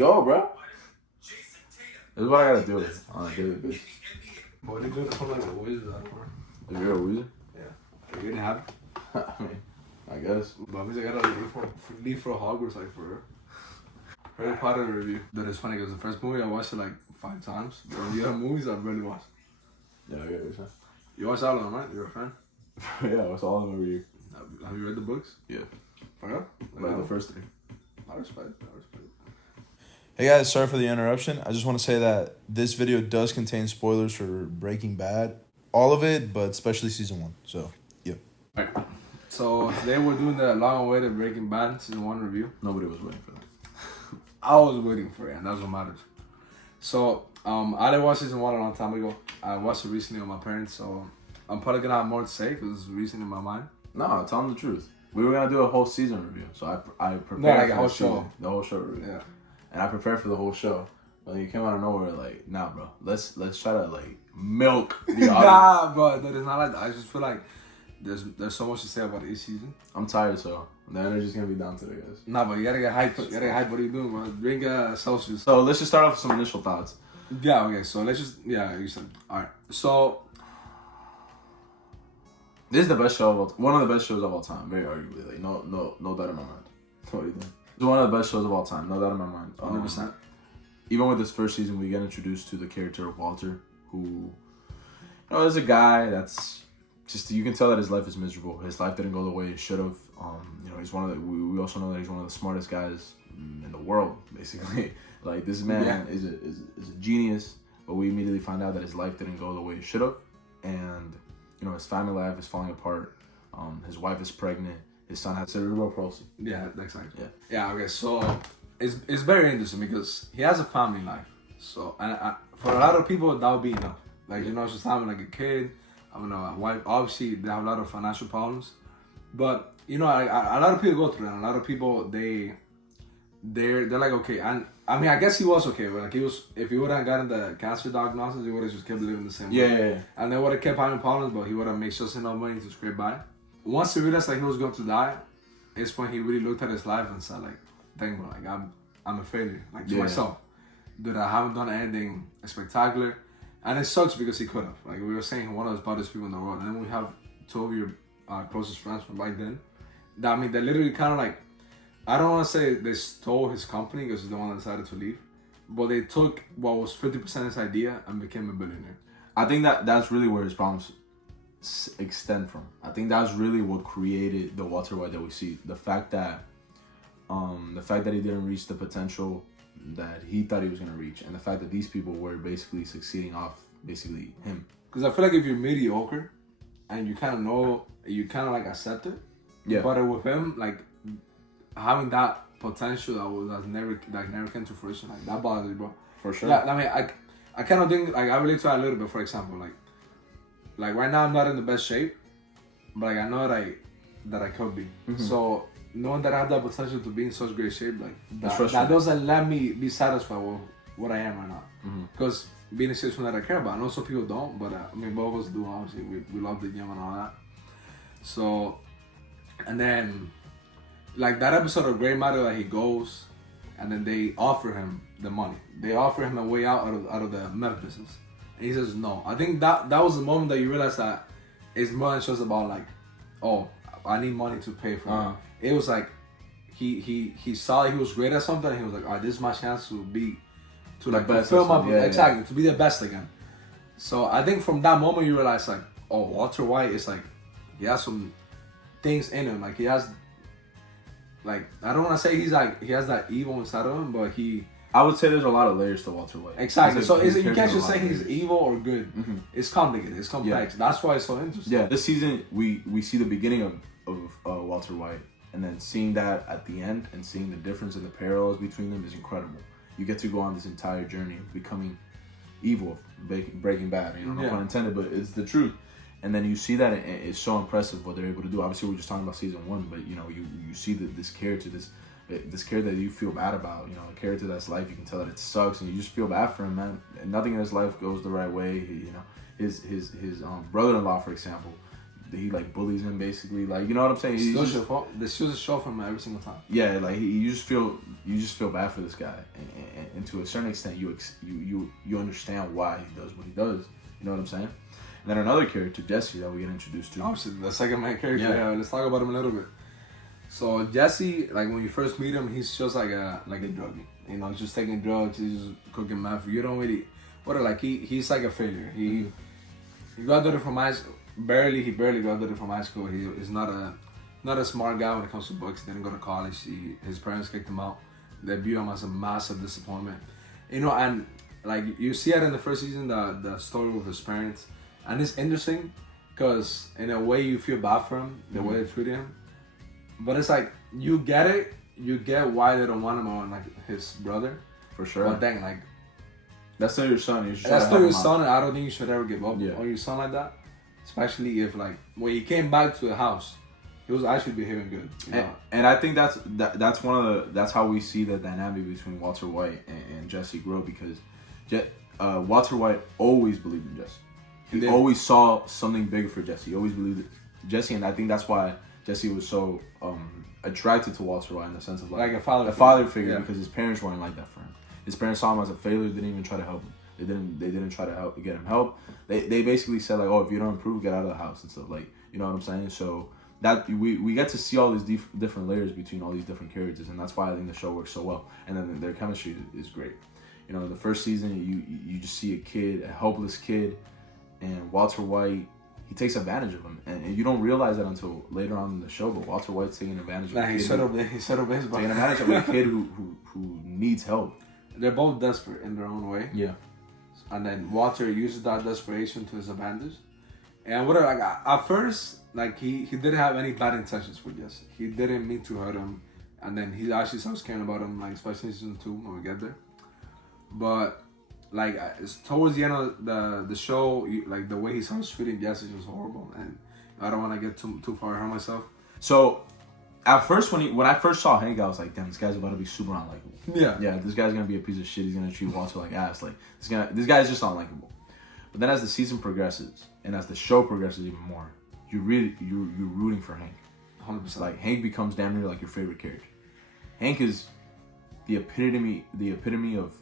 go, bro. This is what I gotta do on a daily basis. What are you doing to put like the Wizards out, bro? If you're a Weezer? Yeah. Are you gonna have? I mean, I guess. But I gotta leave for Hogwarts, like, for real. Harry Potter review. That is funny because the first movie I watched it like 5 times. But the other movies I barely watched. Yeah, I get what you're saying. You watched all of them, right? You're a fan? Yeah, I watch all of them every year. Have you read the books? Yeah. For real? Like the first 3. I respect it. Hey guys, sorry for the interruption. I just want to say that this video does contain spoilers for Breaking Bad. All of it, but especially season 1. So, yeah. Alright. So today we're doing the long-awaited Breaking Bad season 1 review. Nobody was waiting for that. I was waiting for it, and that's what matters. So, I didn't watch season 1 a long time ago. I watched it recently with my parents, so I'm probably gonna have more to say because it's recent in my mind. No, tell them the truth. We were gonna do a whole season review, so I prepared like for a whole the season, show. the whole show review. Yeah. And I prepared for the whole show. But you came out of nowhere like, nah, bro. Let's try to like milk the audience. Nah, bro, that is not like that. I just feel like there's so much to say about each season. I'm tired, so the energy's gonna be down today, guys. Nah, but you gotta get hyped. You gotta get hyped. What are you doing, bro? Drink Celsius. So let's just start off with some initial thoughts. Yeah, okay. So let's just you said. All right. So this is the best show of all one of the best shows of all time, very arguably. Like no doubt in my mind. What do you think? It's one of the best shows of all time, no doubt in my mind. 100%. Even with this first season, we get introduced to the character of Walter, who, is a guy that's just, you can tell that his life is miserable. His life didn't go the way it should have. He's one of the, we also know that he's one of the smartest guys in the world, basically. Like, this man is a genius, but we immediately find out that his life didn't go the way it should have. And, his family life is falling apart. His wife is pregnant. His son has cerebral palsy. Yeah, exactly. Yeah. Yeah. Okay. So it's very interesting because he has a family life. So and for a lot of people that would be enough. Like just having like a kid, having a wife. Obviously, they have a lot of financial problems, but a lot of people go through that. A lot of people they're like okay. And I mean, I guess he was okay. But like if he would have gotten the cancer diagnosis, he would have just kept living the same way. Yeah. And they would have kept having problems, but he would have made just enough money to scrape by. Once he realized like he was going to die, it's when he really looked at his life and said like, dang bro, like I'm a failure, like to myself. That I haven't done anything spectacular. And it sucks because he could have. Like we were saying, one of the smartest people in the world. And then we have 2 of your closest friends from back then. That, I mean, they literally kind of like, I don't want to say they stole his company because he's the one that decided to leave. But they took what was 50% his idea and became a billionaire. I think that's really where his problems extend from. I think that's really what created the Walter White that we see. The fact that he didn't reach the potential that he thought he was gonna reach, and the fact that these people were basically succeeding off basically him. Because I feel like if you're mediocre and you kind of know, you kind of like accept it. Yeah. But with him, like having that potential that never came to fruition, like that bothers me, bro. For sure. Yeah, I mean, I kind of think like I relate to that a little bit. For example, like right now I'm not in the best shape, but like I know that I could be. Mm-hmm. So knowing that I have that potential to be in such great shape, like that doesn't let me be satisfied with what I am right now. Because being a situation that I care about, I know some people don't, but I mean both of us do. Obviously, we love the gym and all that. So, and then like that episode of Grey Matter that he goes, and then they offer him the money. They offer him a way out of the meth business. And he says no. I think that was the moment that you realize that it's more than just about like, oh, I need money to pay for it. It was like he saw he was great at something and he was like, all right, this is my chance to fulfill my exactly to be the best again. So I think from that moment you realize like, oh, Walter White is like he has some things in him. Like he has like I don't want to say he has that evil inside of him, but I would say there's a lot of layers to Walter White. Exactly. So you can't just say he's evil or good. Mm-hmm. It's complicated. It's complex. Yeah. That's why it's so interesting. Yeah. This season, we see the beginning of Walter White, and then seeing that at the end and seeing the difference and the parallels between them is incredible. You get to go on this entire journey of becoming evil, Breaking Bad. No pun intended, but it's the truth. And then you see that it's so impressive what they're able to do. Obviously, we're just talking about season 1, but you see that this character, this character that you feel bad about, a character that's life, you can tell that it sucks, and you just feel bad for him, man. And nothing in his life goes the right way. His brother-in-law, for example, he like bullies him basically. Like, you know what I'm saying? He's This was a show from every single time. Yeah, like you just feel bad for this guy, and to a certain extent, you understand why he does what he does. You know what I'm saying? And then another character, Jesse, that we get introduced to. Obviously, the second main character. Yeah, let's talk about him a little bit. So Jesse, like when you first meet him, he's just like a druggie. You know, just taking drugs. He's just cooking meth. You don't really, he's like a failure. He graduated from high school. He barely graduated from high school. He's not a smart guy when it comes to books. He didn't go to college. His parents kicked him out. They view him as a massive disappointment. You know, and like you see it in the first season, the story with his parents, and it's interesting because in a way you feel bad for him, the way they treated him. But it's like you get it. You get why they don't want him on like his brother. For sure. But then like that's still your son. You should that's still your son, and I don't think you should ever give up on your son like that. Especially if like when he came back to the house, he was actually behaving good. You know? And I think that's how we see the dynamic between Walter White and Jesse grow, because Walter White always believed in Jesse. He always saw something big for Jesse. He always believed in Jesse, and I think that's why Jesse was so attracted to Walter White in the sense of like a father figure, because his parents weren't like that for him. His parents saw him as a failure. Didn't even try to help him. They didn't try to get him help. They basically said like, oh, if you don't improve, get out of the house and stuff, like, you know what I'm saying. So that we get to see all these different layers between all these different characters, and that's why I think the show works so well. And then their chemistry is great. You know, the first season you just see a helpless kid, and Walter White, he takes advantage of him, and you don't realize that until later on in the show. But Walter White's taking advantage of a kid. Taking advantage of a kid who needs help. They're both desperate in their own way. Yeah. And then Walter uses that desperation to his advantage. And whatever, like at first, like he didn't have any bad intentions for Jesse. He didn't mean to hurt him. And then he actually starts caring about him, like especially in season 2 when we get there. But like it's towards the end of the show, like the way he starts treating Jesse is just horrible. And I don't want to get too far ahead of myself. So at first, when I first saw Hank, I was like, damn, this guy's about to be super unlikable. Yeah, this guy's gonna be a piece of shit. He's gonna treat Walter like ass. Like this guy's just unlikable. But then as the season progresses and as the show progresses even more, you're rooting for Hank. 100%. Like Hank becomes damn near like your favorite character. Hank is the epitome of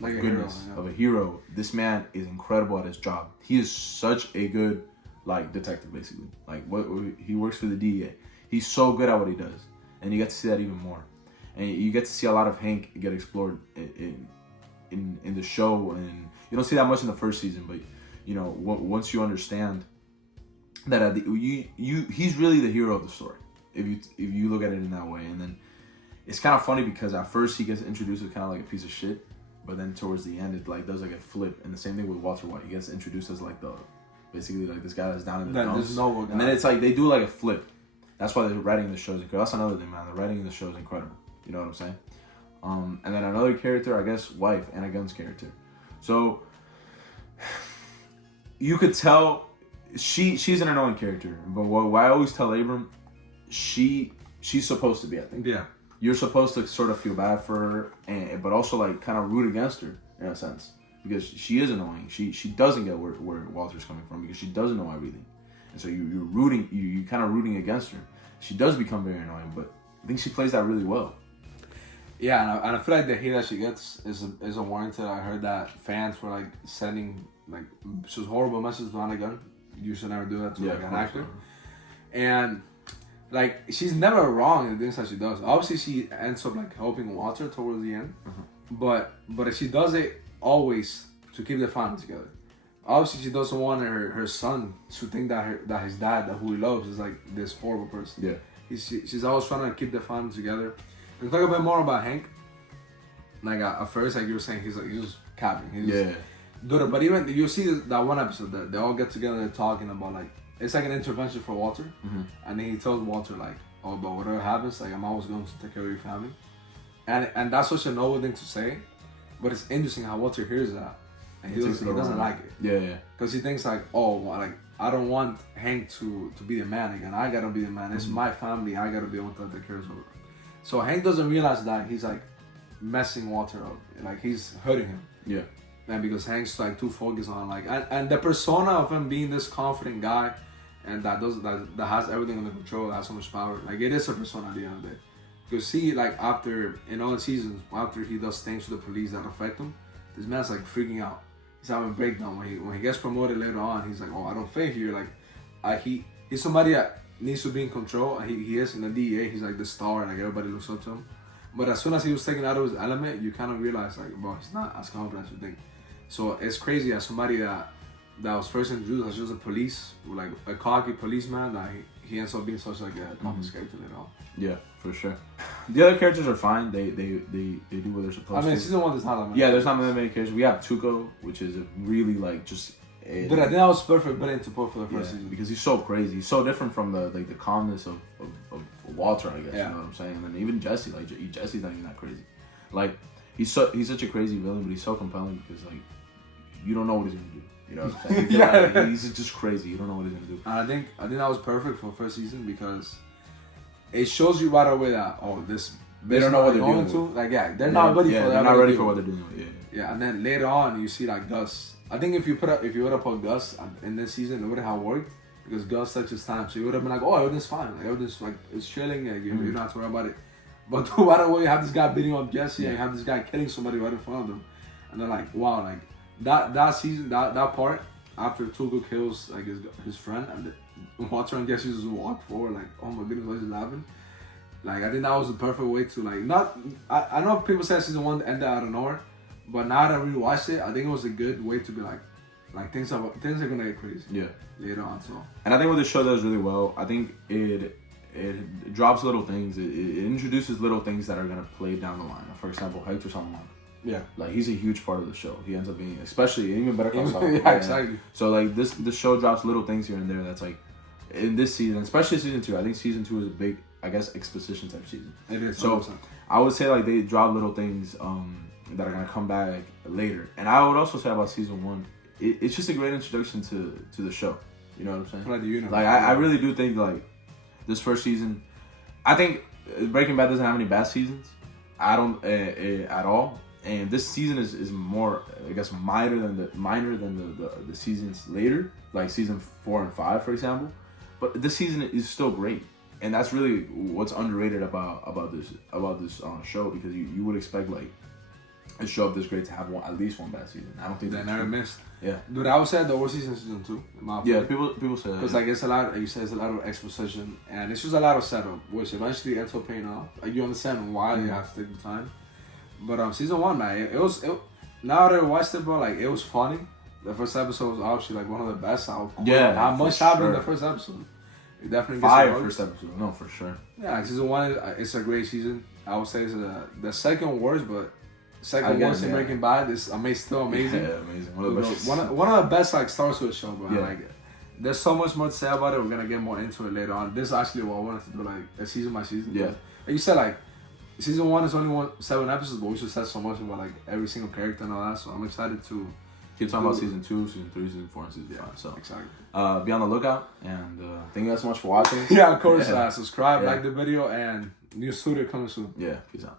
like goodness, of a hero. This man is incredible at his job. He is such a good like detective, basically. Like he works for the DEA. He's so good at what he does, and you get to see that even more. And you get to see a lot of Hank get explored in the show, and you don't see that much in the first season. But you know, once you understand that he's really the hero of the story, if you look at it in that way. And then it's kind of funny because at first he gets introduced as kind of like a piece of shit, but then towards the end it like does like a flip. And the same thing with Walter White. He gets introduced as like basically like this guy that's down in the dumps, and then it's like they do like a flip. That's why the writing in the show is incredible. That's another thing, man. The writing in the show is incredible. You know what I'm saying? And then another character, I guess, wife, Anna Gunn's character. So you could tell she's an annoying character, but what I always tell Abram, she's supposed to be, I think. Yeah. You're supposed to sort of feel bad for her, but also like kind of root against her in a sense, because she is annoying. She doesn't get where Walter's coming from, because she doesn't know everything. And so you're kind of rooting against her. She does become very annoying, but I think she plays that really well. Yeah, and I feel like the hate that she gets is unwarranted. I heard that fans were like sending like just horrible messages to Anna Gunn. You should never do that to like an actor. And like she's never wrong in the things that she does. Obviously, she ends up like helping Walter towards the end, but she does it always to keep the family together. Obviously, she doesn't want her son to think that his dad, that who he loves, is like this horrible person. Yeah. She's always trying to keep the family together. And talk a bit more about Hank. Like at first, like you were saying, he's just capping. Dude, but even you see that one episode that they all get together, they're talking about like it's like an intervention for Walter, and then he tells Walter like, "Oh, but whatever happens, like I'm always going to take care of your family," and that's such a noble thing to say, but it's interesting how Walter hears that. And he doesn't like it. Yeah. Because he thinks like, oh, well, like I don't want Hank to be the man again. I gotta be the man. It's my family. I gotta be the one that takes care of it. So Hank doesn't realize that he's like messing Walter up. Like he's hurting him. Yeah. And because Hank's like too focused on like and the persona of him being this confident guy and that has everything under control, that has so much power. Like it is a persona at the end of the day. Because see, like after in all the seasons, after he does things to the police that affect him, this man's like freaking out. He's having a breakdown when he gets promoted later on. He's like, oh, I don't fit here. Like, he's somebody that needs to be in control. He is in the DEA. He's like the star, like everybody looks up to him. But as soon as he was taken out of his element, you kind of realize like, bro, he's not as confident as you think. So it's crazy as somebody that was first introduced as just a police, like a cocky policeman, that he ends up being such like a complex character later on. Yeah, for sure. The other characters are fine. They do what they're supposed to. I mean, season 1 there's not that many. Yeah, there's not that many characters. We have Tuco, which is a really like just. But I think that was perfect put into put for the first season because he's so crazy. He's so different from the calmness of Walter, I guess. Yeah. You know what I'm saying? And then even Jesse, like Jesse's not even that crazy. Like he's such a crazy villain, but he's so compelling because like you don't know what he's gonna do. You know what I'm saying? Yeah. Like, he's just crazy. You don't know what he's gonna do. And I think that was perfect for first season because it shows you right away that they don't know what they're going doing. Like they're not ready for that. They're not ready for what they're doing. Yeah, and then later on you see like Gus. I think if you would have put Gus in this season, it wouldn't have worked because Gus takes his time. So you would have been like, oh, everything's fine. Like everything's like it's chilling. Like, you don't have to worry about it. But right away you have this guy beating up Jesse and you have this guy killing somebody right in front of them, and they're like, wow, like that season that part after Tuco kills like his friend and Walter and Jesse just walk forward like, oh my goodness, why is he laughing? Like I think that was the perfect way to like not. I know people say season 1 ended out of nowhere. But now that I rewatched it, I think it was a good way to be like things are gonna get crazy. Yeah. Later on, so. And I think what the show does really well, I think it drops little things. It introduces little things that are gonna play down the line. For example, Hector Salamanca. Yeah. Like he's a huge part of the show. He ends up being, especially even better Call Saul. Yeah, exactly. So like this show drops little things here and there. That's like in this season, especially season 2. I think season 2 is a big, I guess, exposition type season. It is. So 100%. I would say like they drop little things. That are gonna come back later, and I would also say about season 1, it's just a great introduction to the show. You know what I'm saying? Like the universe. Like I really do think like this first season, I think Breaking Bad doesn't have any bad seasons. I don't at all, and this season is more, I guess, minor than the seasons later, like season 4 and 5, for example. But this season is still great, and that's really what's underrated about this show, because you would expect like a show of this great to have at least one bad season. I don't think they never missed. Yeah, dude, I would say the worst season is season 2. In my opinion. Yeah, people say because like it's a lot. Like you said, it's a lot of exposition, and it's just a lot of setup, which eventually ends up paying off. Like you understand why you have to take the time. But season 1, man, it was. Now that I watched it, bro, like it was funny. The first episode was obviously like one of the best. Not much happened in the first episode. It definitely gets fire first episode. No, for sure. Yeah, like season 1 it's a great season. I would say it's the second worst, but second worst in Breaking Bad is still amazing. Yeah, amazing. One of the best like starts with a show, bro. Yeah. Like there's so much more to say about it. We're gonna get more into it later on. This is actually what I wanted to do, like a season by season. Yeah. Like you said, like season 1 is only 7 episodes, but we just said so much about like every single character and all that. So I'm excited to keep talking about season 2, season 3, season 4, and season 5. So exactly. Be on the lookout, and thank you guys so much for watching. Yeah, of course. Subscribe, like the video, and new studio coming soon. Yeah, peace out.